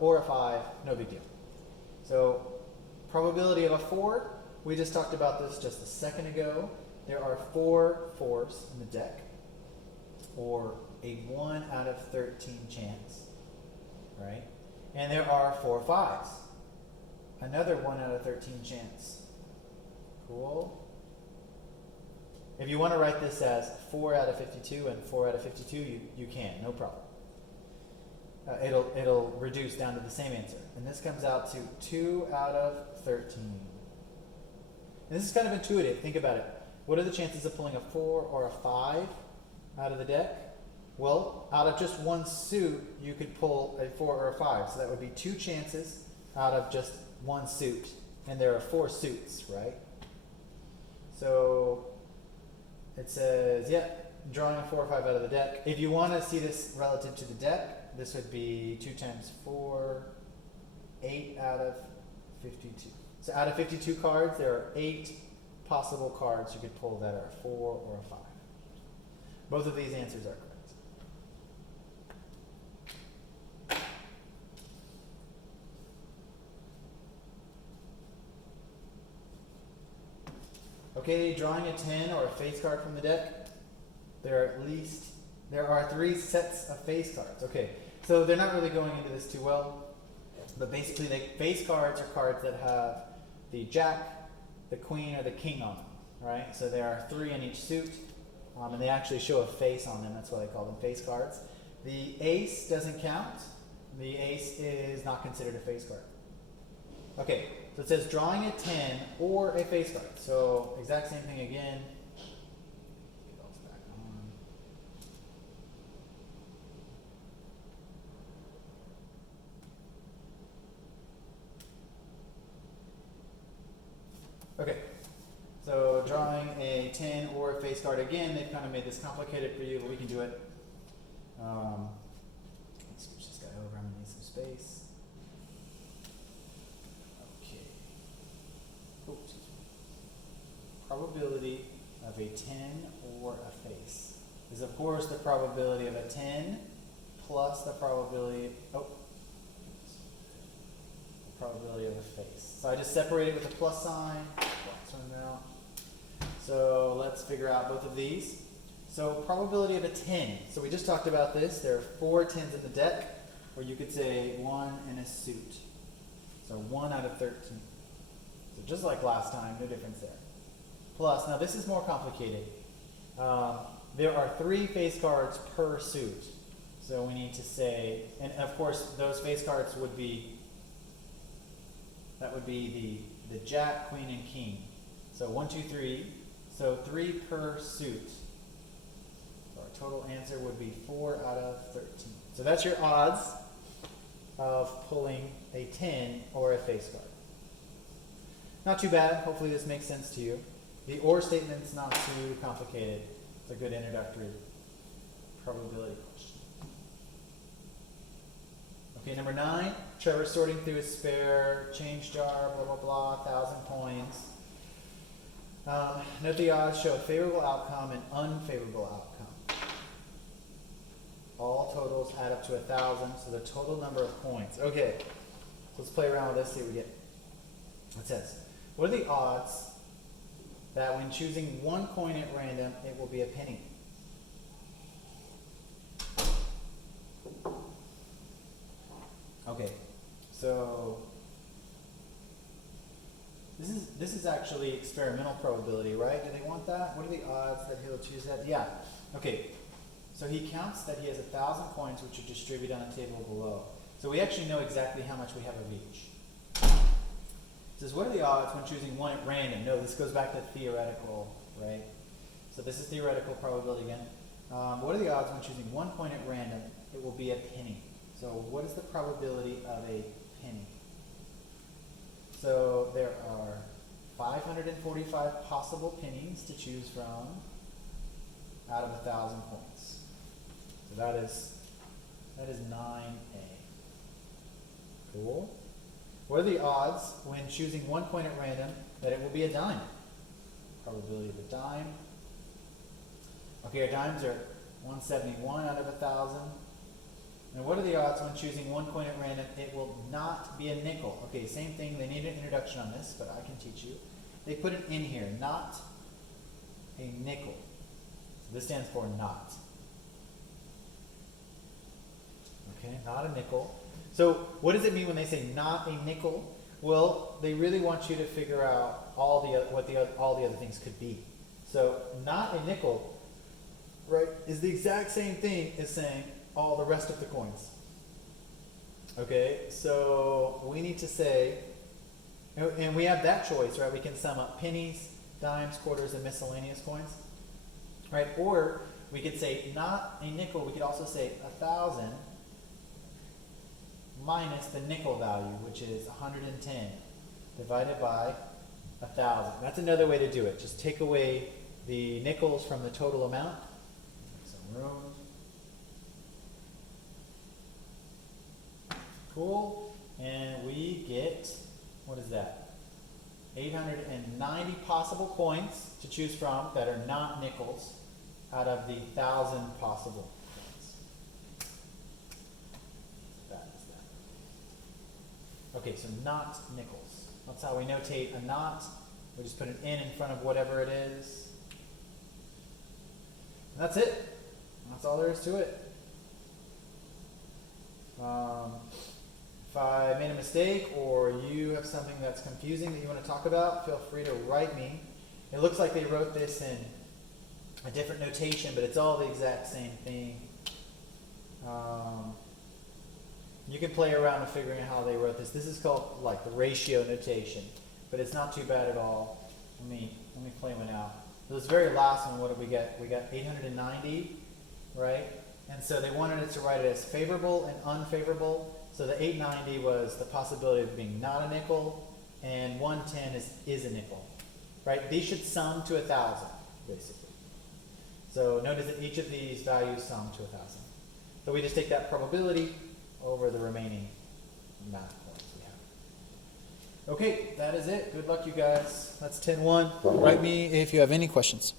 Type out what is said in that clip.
or a 5, no big deal. So probability of a 4, we just talked about this just a second ago. There are 4 4s in the deck, or a 1 out of 13 chance, right? And there are 4 5s, another 1 out of 13 chance. Cool. If you want to write this as 4 out of 52 and 4 out of 52, you can, no problem. It'll reduce down to the same answer. And this comes out to 2 out of 13. And this is kind of intuitive. Think about it. What are the chances of pulling a 4 or a 5 out of the deck? Well, out of just one suit, you could pull a 4 or a 5. So that would be 2 chances out of just one suit. And there are 4 suits, right? So it says, yeah, drawing a 4 or 5 out of the deck. If you want to see this relative to the deck, this would be 2 times 4, 8 out of 52. So out of 52 cards, there are 8 possible cards you could pull that are a 4 or a 5. Both of these answers are correct. Okay, drawing a 10 or a face card from the deck. There are 3 sets of face cards. Okay, so they're not really going into this too well, but basically face cards are cards that have the jack, the queen, or the king on them, right? So there are 3 in each suit, and they actually show a face on them. That's why they call them face cards. The ace doesn't count. The ace is not considered a face card. Okay, so it says drawing a 10 or a face card. So exact same thing again. Get those back on. Okay, so drawing a 10 or a face card again, they've kind of made this complicated for you, but we can do it. Let's switch this guy over, I'm gonna need some space. Okay. Oh, excuse me. Probability of a 10 or a face is of course the probability of a 10 plus the probability of a face. So I just separate it with a plus sign. So let's figure out both of these. So probability of a 10. So we just talked about this. There are 4 10s in the deck, or you could say 1 in a suit. So 1 out of 13. So just like last time, no difference there. Plus, now this is more complicated. There are 3 face cards per suit. So we need to say, and of course those face cards would be, that would be the jack, queen, and king. So 1, 2, 3. So 3 per suit. So our total answer would be 4 out of 13. So that's your odds of pulling a 10 or a face card. Not too bad. Hopefully this makes sense to you. The or statement's not too complicated. It's a good introductory probability question. Okay, number 9. Trevor's sorting through his spare change jar, blah, blah, blah, 1,000 coins. Note the odds show a favorable outcome and unfavorable outcome. All totals add up to 1,000, so the total number of coins. Okay, so let's play around with this, see what we get. It says, what are the odds that when choosing one coin at random, it will be a penny? Okay, so this is actually experimental probability, right? Do they want that? What are the odds that he'll choose that? Yeah. Okay. So he counts that he has 1,000 coins, which are distributed on a table below. So we actually know exactly how much we have of each. It says, what are the odds when choosing one at random? No, this goes back to theoretical, right? So this is theoretical probability again. What are the odds when choosing one coin at random? It will be a penny. So what is the probability of a penny? So there are 545 possible pennies to choose from out of 1,000 coins. So that is 9A. Cool. What are the odds when choosing one coin at random that it will be a dime? Probability of a dime. Okay, our dimes are 171 out of 1,000. And what are the odds when choosing one coin at random it will not be a nickel? Okay, same thing, they need an introduction on this, but I can teach you. They put it in here, not a nickel. So this stands for not. Okay, not a nickel. So what does it mean when they say not a nickel? Well, they really want you to figure out all the other things could be. So not a nickel, right, is the exact same thing as saying all the rest of the coins. Okay, so we need to say, and we have that choice, right? We can sum up pennies, dimes, quarters, and miscellaneous coins, right? Or we could say not a nickel. We could also say 1,000 minus the nickel value, which is 110, divided by 1,000. That's another way to do it. Just take away the nickels from the total amount. Make some room. Cool. And we get, what is that? 890 possible coins to choose from that are not nickels out of the 1,000 possible coins. That is that. Okay, so not nickels. That's how we notate a not. We just put an N in front of whatever it is. And that's it. That's all there is to it. If I made a mistake or you have something that's confusing that you want to talk about, feel free to write me. It looks like they wrote this in a different notation, but it's all the exact same thing. You can play around with figuring out how they wrote this. This is called like the ratio notation, but it's not too bad at all. Let me play one out. This very last one, what did we get? We got 890, right? And so they wanted it to write it as favorable and unfavorable. So the 890 was the possibility of being not a nickel, and 110 is a nickel, right? These should sum to 1,000, basically. So notice that each of these values sum to 1,000. So we just take that probability over the remaining amount of points we have. Okay, that is it. Good luck, you guys. That's 10-1. Write me if you have any questions.